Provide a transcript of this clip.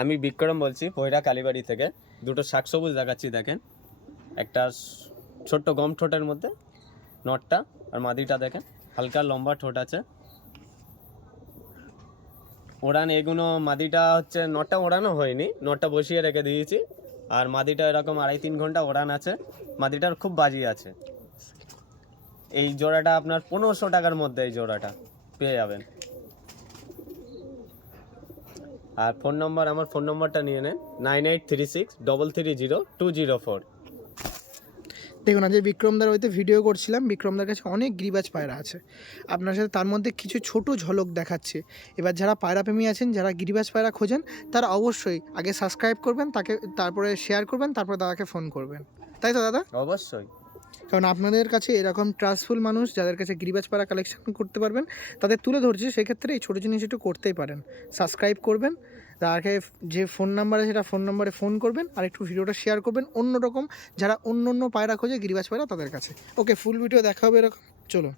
আমি বিক্রম বলছি পয়রা কালীবাড়ি থেকে। দুটো শাক সবুজ দেখাচ্ছি, দেখেন। একটা ছোট্ট গম ঠোঁটের মধ্যে নটটা, আর মাদিটা দেখেন হালকা লম্বা ঠোঁট আছে। ওড়ান এগুলো, মাদিটা হচ্ছে, নটটা ওড়ানো হয়নি, নটটা বসিয়ে রেখে দিয়েছি। আর মাদিটা এরকম 2.5-3 ঘন্টা ওড়ান আছে। মাদিটার খুব বাজি আছে। এই জোড়াটা আপনার 1500 টাকার মধ্যে এই জোড়াটা পেয়ে যাবেন। আর ফোন নম্বর, আমার ফোন নম্বরটা নিয়ে নেন, 9836330204। দেখুন আজ বিক্রমদার হয়তো ভিডিও করছিলাম, বিক্রমদার কাছে অনেক গিরিবাজ পায়রা আছে। আপনার সাথে তার মধ্যে কিছু ছোট ঝলক দেখাচ্ছে। এবার যারা পায়রা প্রেমী আছেন, যারা গিরিবাজ পায়রা খোঁজেন, তারা অবশ্যই আগে সাবস্ক্রাইব করবেন, তারপরে শেয়ার করবেন, তারপরে দাদাকে ফোন করবেন, তাই তো দাদা? অবশ্যই। কারণ আপনাদের কাছে এরকম ট্রাস্টফুল মানুষ যাদের কাছে গিরিবাজ পায়রা কালেকশন করতে পারবেন, তাদের তুলে ধরছে, সেক্ষেত্রে এই ছোটো জিনিস একটু করতেই পারেন। সাবস্ক্রাইব করবেন, তাকে যে ফোন নাম্বার আছে সেটা ফোন নাম্বারে ফোন করবেন, আর একটু ভিডিওটা শেয়ার করবেন অন্য রকম যারা অন্য অন্য পায়রা খোঁজে গিরিবাজ পায়রা তাদের কাছে। ওকে, ফুল ভিডিও দেখা হবে এরকম, চলো।